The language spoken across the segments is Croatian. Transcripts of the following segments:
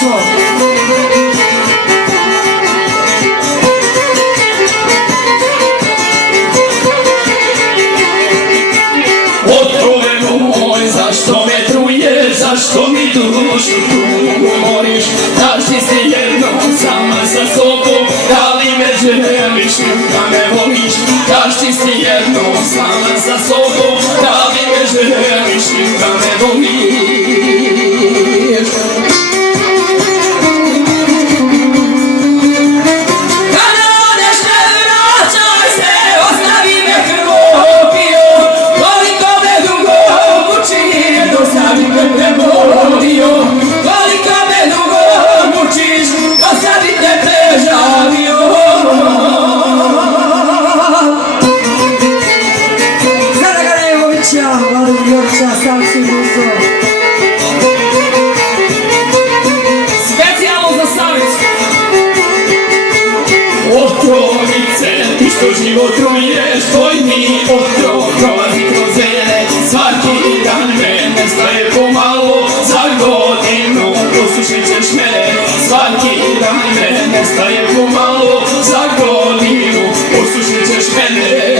društvo. Otrove moj, zašto me truješ, zašto mi dušu umoriš? Kaži si jednom sama sa sobom, da li me želiš, da me voliš? Kaži si jednom sama sa sobom, da li me želiš, da me voliš? Specijalno za Savicu. Otrovice, ti što život truješ, tvoj mi otrov prolazi kroz vene. Svaki dan me nestaje pomalo, za godinu poslušit ćeš mene. Svaki dan me nestaje pomalo, za godinu poslušit ćeš mene.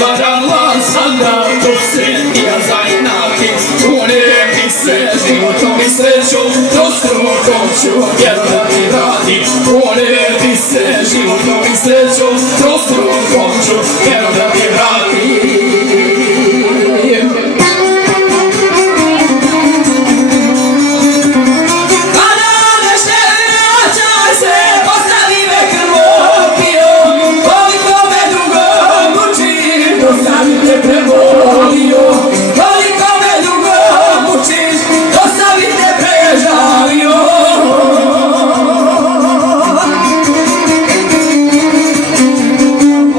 Varala sada to se ja zajednaki, u nebi se životom i srećom, do strukom ću vjerovat.